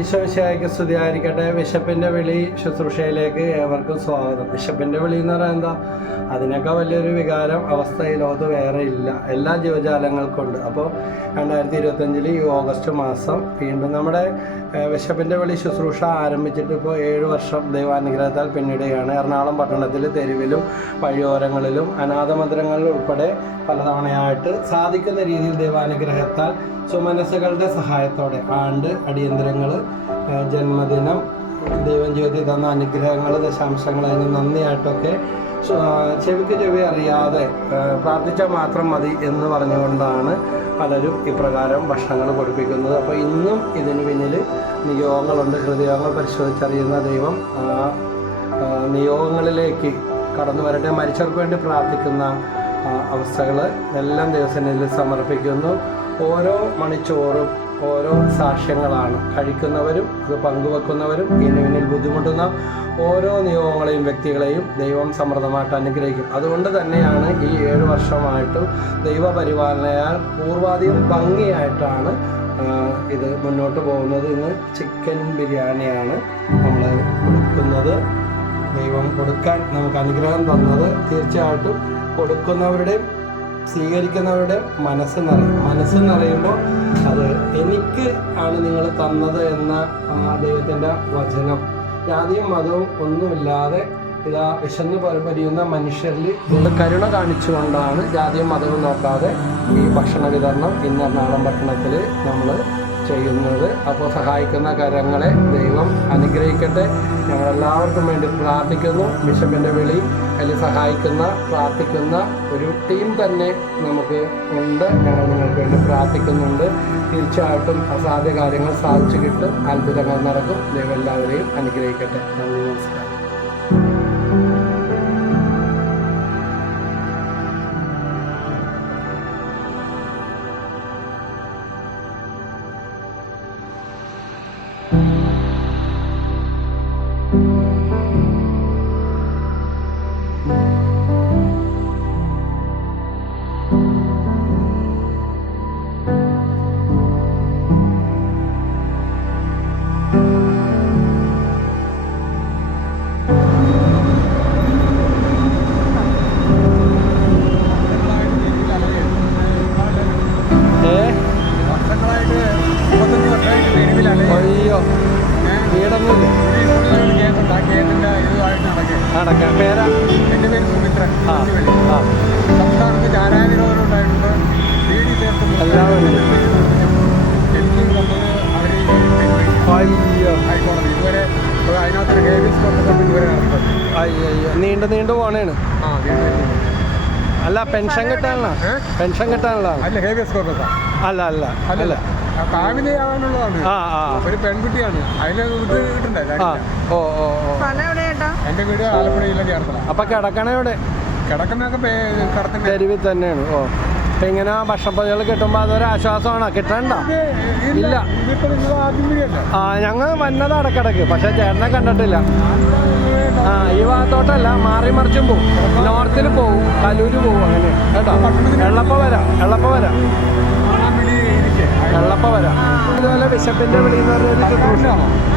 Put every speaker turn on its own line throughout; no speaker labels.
ഈശോ വിശായിക്ക് സ്തുതിയായിരിക്കട്ടെ. ബിഷപ്പിന്റെ വിളി ശുശ്രൂഷയിലേക്ക് ഏവർക്കും സ്വാഗതം. ബിഷപ്പിന്റെ വിളി എന്ന് പറയുന്നത് എന്താ? അതിനൊക്കെ വലിയൊരു വികാരം അവസ്ഥ ഈ ലോകത്ത് വേറെ ഇല്ല. എല്ലാ ജീവജാലങ്ങൾക്കുണ്ട്. അപ്പോൾ രണ്ടായിരത്തി ഇരുപത്തഞ്ചിൽ ഈ ഓഗസ്റ്റ് മാസം വീണ്ടും നമ്മുടെ ബിഷപ്പിന്റെ വിളി ശുശ്രൂഷ ആരംഭിച്ചിട്ട് ഇപ്പോൾ ഏഴ് വർഷം ദൈവാനുഗ്രഹത്താൽ പിന്നിടുകയാണ്. എറണാകുളം പട്ടണത്തിൽ തെരുവിലും വഴിയോരങ്ങളിലും അനാഥമന്ദിരങ്ങളിൽ ഉൾപ്പെടെ പലതവണയായിട്ട് സാധിക്കുന്ന രീതിയിൽ ദൈവാനുഗ്രഹത്താൽ സുമനസ്സുകളുടെ സഹായത്തോടെ ആണ്ട് അടിയന്തരങ്ങൾ ജന്മദിനം ദൈവം ജ്യോതി തന്ന അനുഗ്രഹങ്ങൾ ദശാംശങ്ങൾ അതിന് നന്ദിയായിട്ടൊക്കെ ചെവിക്ക് ചെവി അറിയാതെ പ്രാർത്ഥിച്ചാൽ മാത്രം മതി എന്ന് പറഞ്ഞുകൊണ്ടാണ് പലരും ഇപ്രകാരം ഭക്ഷണങ്ങൾ പഠിപ്പിക്കുന്നത് അപ്പോൾ ഇന്നും ഇതിന് പിന്നിൽ നിയോഗങ്ങളുണ്ട്. ഹൃദയങ്ങൾ പരിശോധിച്ചറിയുന്ന ദൈവം നിയോഗങ്ങളിലേക്ക് കടന്നു വരട്ടെ. മരിച്ചവർക്ക് വേണ്ടി പ്രാർത്ഥിക്കുന്ന അവസ്ഥകൾ എല്ലാം ദിവസങ്ങളിൽ സമർപ്പിക്കുന്നു. ഓരോ മണിച്ചോറും ഓരോ സാക്ഷ്യങ്ങളാണ്. കഴിക്കുന്നവരും അത് പങ്കുവെക്കുന്നവരും ഇനുവിനിൽ ബുദ്ധിമുട്ടുന്ന ഓരോ നിയമങ്ങളെയും വ്യക്തികളെയും ദൈവം സമൃദ്ധമായിട്ട് അനുഗ്രഹിക്കും. അതുകൊണ്ട് തന്നെയാണ് ഈ ഏഴ് വർഷമായിട്ടും ദൈവപരിപാലനയാൽ പൂർവാധികം ഭംഗിയായിട്ടാണ് ഇത് മുന്നോട്ട് പോകുന്നത്. ഇന്ന് ചിക്കൻ ബിരിയാണിയാണ് നമ്മൾ കൊടുക്കുന്നത്. ദൈവം കൊടുക്കാൻ നമുക്ക് അനുഗ്രഹം തന്നത്. തീർച്ചയായിട്ടും കൊടുക്കുന്നവരുടെയും സ്വീകരിക്കുന്നവരുടെ മനസ്സ് നിറയും. മനസ്സ് നിറയുമ്പോൾ അത് എനിക്ക് ആണ് നിങ്ങൾ തന്നത് എന്ന ദൈവത്തിന്റെ വചനം. ജാതിയും മതവും ഒന്നുമില്ലാതെ ഇതാ വിശന്ന് പരിപരിയുന്ന മനുഷ്യരിൽ കരുണ കാണിച്ചുകൊണ്ടാണ് ജാതിയും മതവും നോക്കാതെ ഈ ഭക്ഷണ വിതരണം ഇന്ന് എറണാകുളം പട്ടണത്തിൽ നമ്മൾ ചെയ്യുന്നത്. അപ്പോൾ സഹായിക്കുന്ന കരങ്ങളെ ദൈവം അനുഗ്രഹിക്കട്ടെ. ഞങ്ങളെല്ലാവർക്കും വേണ്ടി പ്രാർത്ഥിക്കുന്നു. ബിഷപ്പിന്റെ വിളി അതിൽ സഹായിക്കുന്ന പ്രാർത്ഥിക്കുന്ന ഒരു ടീം തന്നെ നമുക്ക് ഉണ്ട്. ഞങ്ങൾ നിങ്ങൾക്ക് വേണ്ടി പ്രാർത്ഥിക്കുന്നുണ്ട്. തീർച്ചയായിട്ടും അസാധ്യ കാര്യങ്ങൾ സാധിച്ചു കിട്ടും. അത്ഭുതങ്ങൾ നടക്കും. ദൈവം എല്ലാവരെയും അനുഗ്രഹിക്കട്ടെ. നന്ദി നമസ്കാരം. നടക്കാം പേരാ?
എന്റെ പേര് സുമിത്രൻ
ആ
കുഞ്ഞുവെള്ളി.
ആ.
സംസ്ഥാനത്ത് ചാരായ നിരോധനം ഉണ്ടായിട്ടുണ്ട് ബീഡി ചേർത്ത്
എല്ലാവരും.
എനിക്ക് നമ്മൾ അവർ
അയ്യോ.
ഹൈക്കോടതി ഇതുവരെ ഒരു അതിനകത്തൊരു ഹേവിയസ് കോർട്ട് ഇതുവരെ നടത്തുന്നത്
അയ്യോ അയ്യോ നീണ്ടു നീണ്ടു പോണേണ്.
ആ
അല്ല പെൻഷൻ കിട്ടാനുള്ള. പെൻഷൻ കിട്ടാനുള്ള
അല്ല
അല്ല അല്ല അല്ല
ഫാമിലിയാവാനുള്ളതാണ്
ആ ആ
ഒരു പെൺകുട്ടിയാണ്. അതിന് കിട്ടണ്ടേ?
ഓ ഓ ഓ.
എന്റെ വീട് ആലപ്പുഴ ജില്ല ചേർത്തല
അപ്പൊ കിടക്കണയുടെ
കിടക്കുന്നൊക്കെ
തെരുവിൽ തന്നെയാണ്. ഓ. അപ്പൊ ഇങ്ങനെ ഭക്ഷണപ്പതികൾ കിട്ടുമ്പോ അതൊരു ആശ്വാസമാണ്? കിട്ടണ്ട. ഇല്ല. ആ ഞങ്ങൾ വന്നത് അടക്കിടക്ക്. പക്ഷെ ചേട്ടനെ കണ്ടിട്ടില്ല. ആ ഈ ഭാഗത്തോട്ടല്ല. മാറി മറിച്ചും പോവും. നോർത്തിൽ പോവും. കലൂര് പോവും അങ്ങനെ. കേട്ടോ? എള്ളപ്പ വരാം. എള്ളപ്പ വരാം. ബിഷപ്പിന്റെ വിളി എന്ന് പറഞ്ഞൊരു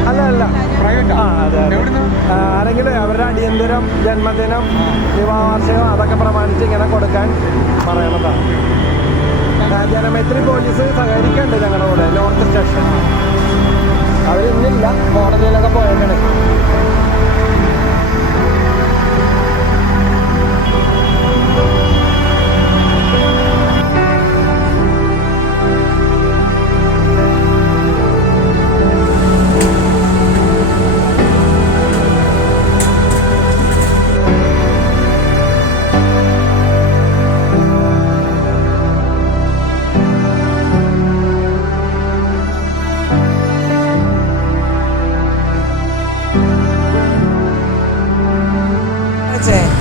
അല്ല അല്ല. ആ അതെ ആരെങ്കിലും അവരുടെ അടിയന്തരം ജന്മദിനം വിവാഹവാർഷികം അതൊക്കെ പ്രമാണിച്ച് ഇങ്ങനെ കൊടുക്കാൻ പറയണതാണ് ജനമൈത്രി പോലീസ് സഹകരിക്കുന്നുണ്ട് ഞങ്ങളുടെ കൂടെ നോർത്ത് സ്റ്റേഷൻ. അവരിന്നില്ല കോടതിയിലൊക്കെ പോയേക്കണേ. Fuerte.